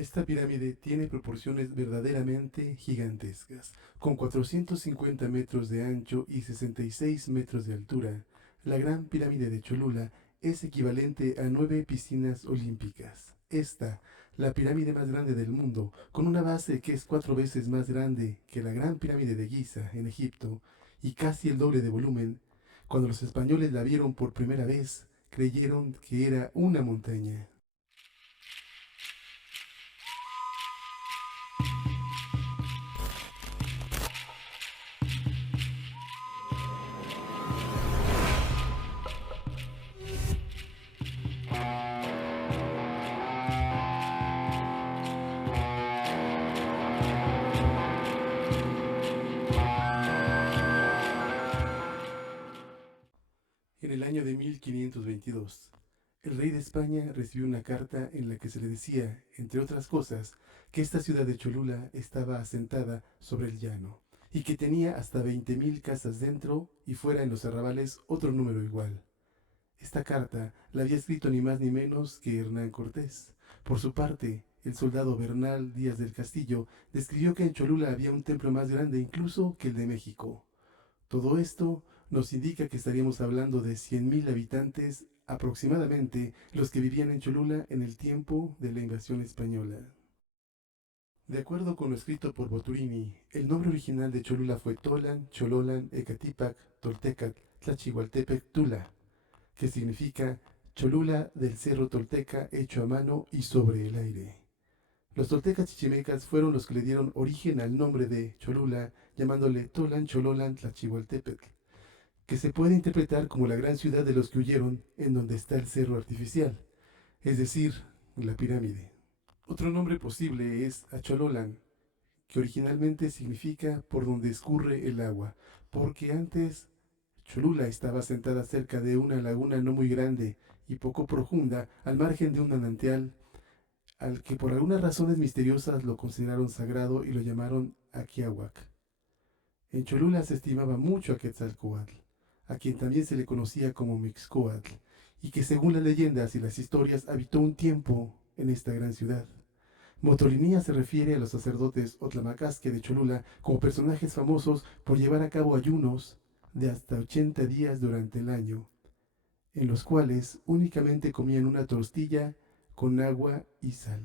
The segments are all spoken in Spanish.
Esta pirámide tiene proporciones verdaderamente gigantescas. Con 450 metros de ancho y 66 metros de altura, la Gran Pirámide de Cholula es equivalente a 9 piscinas olímpicas. Esta, la pirámide más grande del mundo, con una base que es 4 veces más grande que la Gran Pirámide de Giza en Egipto y casi el doble de volumen, cuando los españoles la vieron por primera vez, creyeron que era una montaña. En el año de 1522, el rey de España recibió una carta en la que se le decía, entre otras cosas, que esta ciudad de Cholula estaba asentada sobre el llano y que tenía hasta 20.000 casas dentro y fuera en los arrabales otro número igual. Esta carta la había escrito ni más ni menos que Hernán Cortés. Por su parte, el soldado Bernal Díaz del Castillo describió que en Cholula había un templo más grande incluso que el de México. Todo esto nos indica que estaríamos hablando de 100.000 habitantes aproximadamente los que vivían en Cholula en el tiempo de la invasión española. De acuerdo con lo escrito por Boturini, el nombre original de Cholula fue Tolan, Chololan, Ecatipac, Toltecat, Tlachihualtepec, Tula, que significa Cholula del cerro tolteca hecho a mano y sobre el aire. Los toltecas chichimecas fueron los que le dieron origen al nombre de Cholula, llamándole Tolan Chololan Tlachihualtepec, que se puede interpretar como la gran ciudad de los que huyeron en donde está el cerro artificial, es decir, la pirámide. Otro nombre posible es Achololan, que originalmente significa por donde escurre el agua, porque antes Cholula estaba sentada cerca de una laguna no muy grande y poco profunda al margen de un manantial al que por algunas razones misteriosas lo consideraron sagrado y lo llamaron Aquiahuac. En Cholula se estimaba mucho a Quetzalcóatl, a quien también se le conocía como Mixcoatl, y que según las leyendas y las historias habitó un tiempo en esta gran ciudad. Motolinía se refiere a los sacerdotes Otlamacasque de Cholula como personajes famosos por llevar a cabo ayunos de hasta 80 días durante el año, en los cuales únicamente comían una tortilla con agua y sal.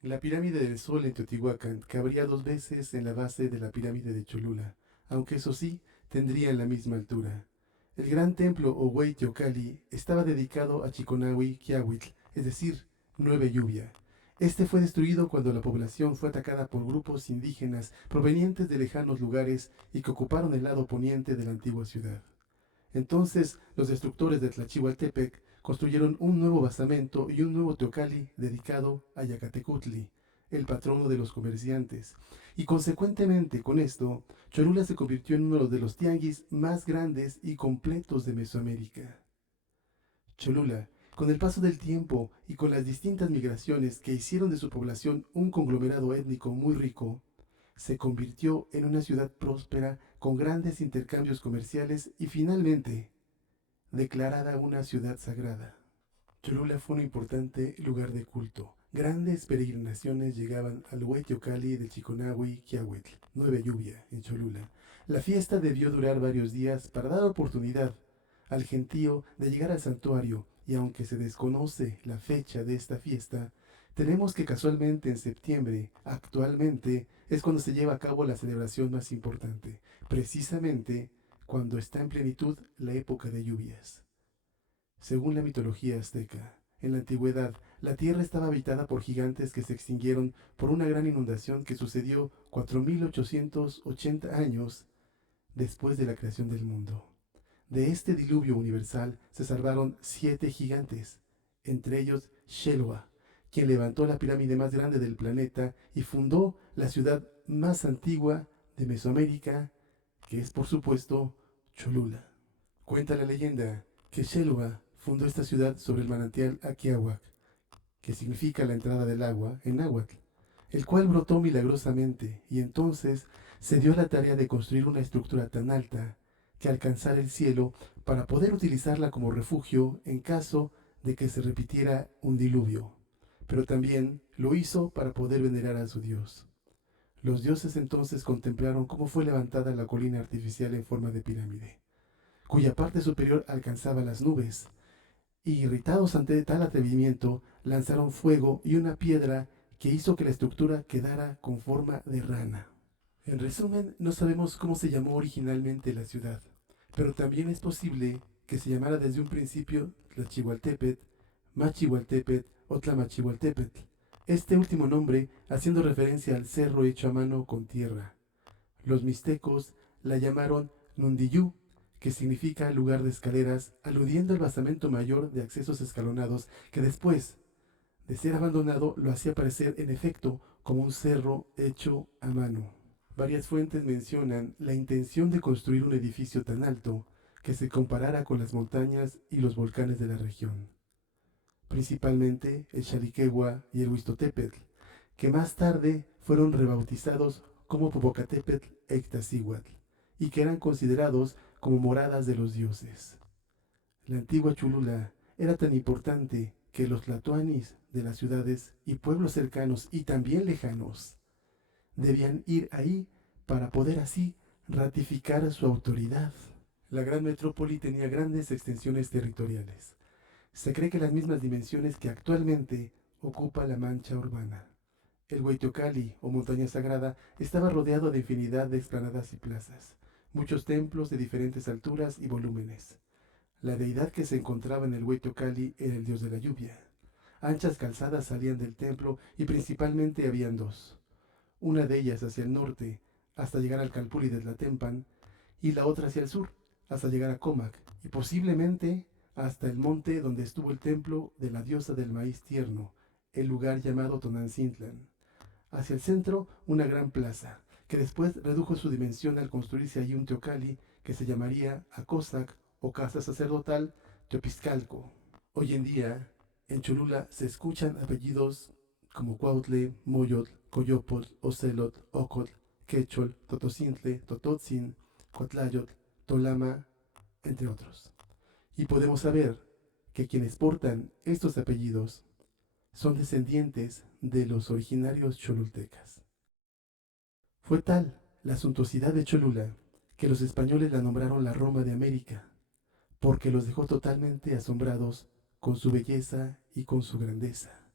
La pirámide del Sol en Teotihuacán cabría 2 veces en la base de la pirámide de Cholula, aunque eso sí, tendrían la misma altura. El gran templo o Huey Teocalli estaba dedicado a Chiconahui Quiahuitl, es decir, nueve lluvia. Este fue destruido cuando la población fue atacada por grupos indígenas provenientes de lejanos lugares y que ocuparon el lado poniente de la antigua ciudad. Entonces los destructores de Tlachihualtepec construyeron un nuevo basamento y un nuevo teocalli dedicado a Yacatecutli, el patrono de los comerciantes, y consecuentemente con esto, Cholula se convirtió en uno de los tianguis más grandes y completos de Mesoamérica. Cholula, con el paso del tiempo y con las distintas migraciones que hicieron de su población un conglomerado étnico muy rico, se convirtió en una ciudad próspera con grandes intercambios comerciales y finalmente declarada una ciudad sagrada. Cholula fue un importante lugar de culto. Grandes peregrinaciones llegaban al Hueyteocalli de Chiconahui, Quiahuetl, Nueva Lluvia, en Cholula. La fiesta debió durar varios días para dar oportunidad al gentío de llegar al santuario y aunque se desconoce la fecha de esta fiesta, tenemos que casualmente en septiembre, actualmente, es cuando se lleva a cabo la celebración más importante, precisamente cuando está en plenitud la época de lluvias. Según la mitología azteca, en la antigüedad, la tierra estaba habitada por gigantes que se extinguieron por una gran inundación que sucedió 4.880 años después de la creación del mundo. De este diluvio universal se salvaron 7 gigantes, entre ellos Sheloah, quien levantó la pirámide más grande del planeta y fundó la ciudad más antigua de Mesoamérica, que es por supuesto Cholula. Cuenta la leyenda que Sheloah fundó esta ciudad sobre el manantial Aquiahuac, que significa la entrada del agua en náhuatl, el cual brotó milagrosamente y entonces se dio la tarea de construir una estructura tan alta que alcanzara el cielo para poder utilizarla como refugio en caso de que se repitiera un diluvio. pero también lo hizo para poder venerar a su dios. Los dioses entonces contemplaron cómo fue levantada la colina artificial en forma de pirámide, cuya parte superior alcanzaba las nubes, y irritados ante tal atrevimiento, lanzaron fuego y una piedra que hizo que la estructura quedara con forma de rana. En resumen, no sabemos cómo se llamó originalmente la ciudad, pero también es posible que se llamara desde un principio Tlachihualtepetl, Machihualtepetl o Tlamachihualtepetl, este último nombre haciendo referencia al cerro hecho a mano con tierra. Los mixtecos la llamaron Nundiyú, que significa lugar de escaleras, aludiendo al basamento mayor de accesos escalonados que después de ser abandonado lo hacía parecer en efecto como un cerro hecho a mano. Varias fuentes mencionan la intención de construir un edificio tan alto que se comparara con las montañas y los volcanes de la región, principalmente el Xaliquegua y el Huistotepetl, que más tarde fueron rebautizados como Popocatépetl e Ixtaccíhuatl, y que eran considerados como moradas de los dioses. La antigua Cholula era tan importante que los tlatoanis de las ciudades y pueblos cercanos y también lejanos debían ir ahí para poder así ratificar su autoridad. La gran metrópoli tenía grandes extensiones territoriales. Se cree que las mismas dimensiones que actualmente ocupa la mancha urbana. El Huaytocali, o montaña sagrada, estaba rodeado de infinidad de explanadas y plazas, muchos templos de diferentes alturas y volúmenes. La deidad que se encontraba en el Huaytocali era el dios de la lluvia. Anchas calzadas salían del templo y principalmente habían dos. Una de ellas hacia el norte, hasta llegar al Calpulli de Tlatempan, y la otra hacia el sur, hasta llegar a Comac, y posiblemente hasta el monte donde estuvo el templo de la diosa del maíz tierno, el lugar llamado Tonantzintlan. Hacia el centro, una gran plaza, que después redujo su dimensión al construirse allí un teocalli que se llamaría Acosac o Casa Sacerdotal Teopiscalco. Hoy en día, en Cholula se escuchan apellidos como Cuautle, Moyotl, Coyopotl, Ocelot, Ocotl, Quechol, Totocintle, Tototzin, Cuatlayotl, Tolama, entre otros. Y podemos saber que quienes portan estos apellidos son descendientes de los originarios cholultecas. Fue tal la suntuosidad de Cholula que los españoles la nombraron la Roma de América, porque los dejó totalmente asombrados con su belleza y con su grandeza.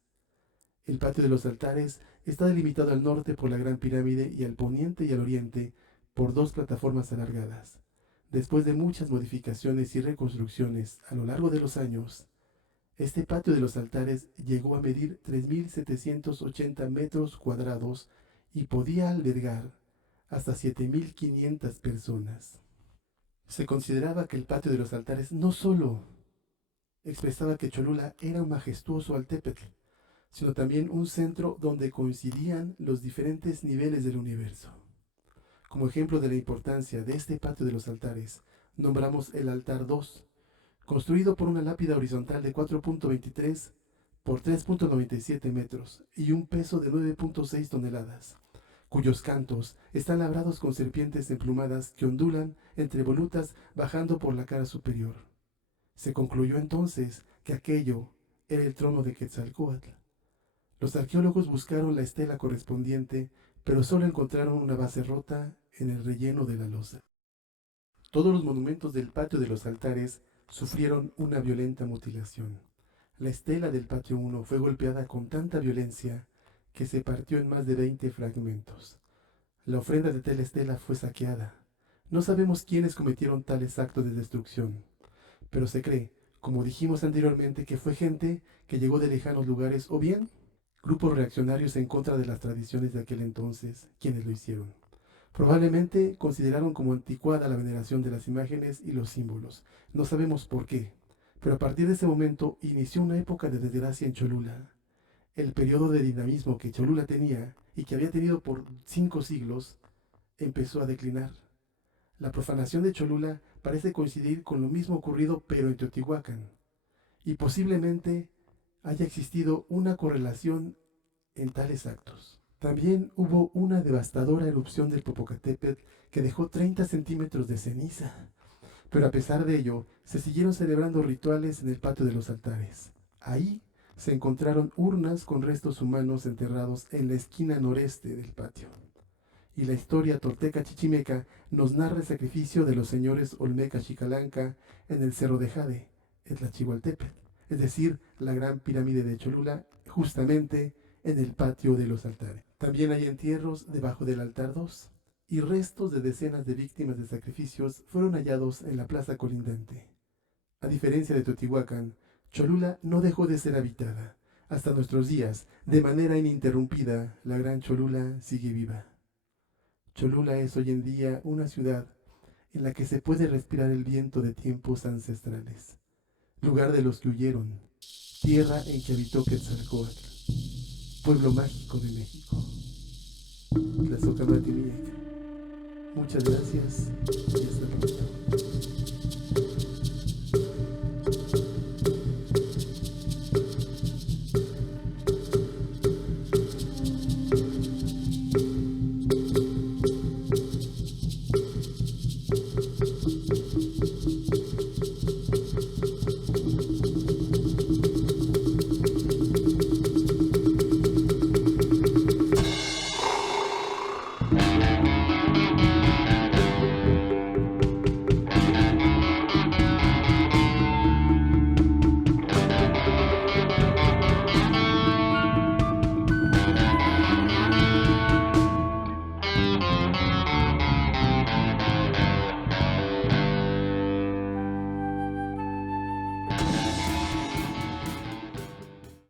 El patio de los altares está delimitado al norte por la Gran Pirámide y al poniente y al oriente por dos plataformas alargadas. Después de muchas modificaciones y reconstrucciones a lo largo de los años, este patio de los altares llegó a medir 3.780 metros cuadrados y podía albergar hasta 7.500 personas. Se consideraba que el patio de los altares no solo expresaba que Cholula era un majestuoso altépetl, sino también un centro donde coincidían los diferentes niveles del universo. Como ejemplo de la importancia de este patio de los altares, nombramos el altar 2, construido por una lápida horizontal de 4.23 por 3.97 metros y un peso de 9.6 toneladas, cuyos cantos están labrados con serpientes emplumadas que ondulan entre volutas bajando por la cara superior. Se concluyó entonces que aquello era el trono de Quetzalcóatl. Los arqueólogos buscaron la estela correspondiente, pero solo encontraron una base rota en el relleno de la losa. Todos los monumentos del patio de los altares sufrieron una violenta mutilación. La estela del patio 1 fue golpeada con tanta violencia que se partió en más de 20 fragmentos. La ofrenda de tal estela fue saqueada. No sabemos quiénes cometieron tales actos de destrucción, pero se cree, como dijimos anteriormente, que fue gente que llegó de lejanos lugares o bien grupos reaccionarios en contra de las tradiciones de aquel entonces quienes lo hicieron. Probablemente consideraron como anticuada la veneración de las imágenes y los símbolos. No sabemos por qué, pero a partir de ese momento inició una época de desgracia en Cholula. El periodo de dinamismo que Cholula tenía y que había tenido por 5 siglos empezó a declinar. La profanación de Cholula parece coincidir con lo mismo ocurrido pero en Teotihuacán, y posiblemente haya existido una correlación en tales actos. También hubo una devastadora erupción del Popocatépetl que dejó 30 centímetros de ceniza, pero a pesar de ello, se siguieron celebrando rituales en el patio de los altares. Ahí se encontraron urnas con restos humanos enterrados en la esquina noreste del patio. Y la historia tolteca chichimeca nos narra el sacrificio de los señores Olmeca Xicalanca en el Cerro de Jade, Tlachihualtepetl, es decir, la gran pirámide de Cholula, justamente en el patio de los altares. También hay entierros debajo del altar 2, y restos de decenas de víctimas de sacrificios fueron hallados en la plaza colindante. A diferencia de Teotihuacán, Cholula no dejó de ser habitada. Hasta nuestros días, de manera ininterrumpida, la gran Cholula sigue viva. Cholula es hoy en día una ciudad en la que se puede respirar el viento de tiempos ancestrales, lugar de los que huyeron, tierra en que habitó Quetzalcóatl, pueblo mágico de México. Tlazocamati Muchas gracias y hasta pronto.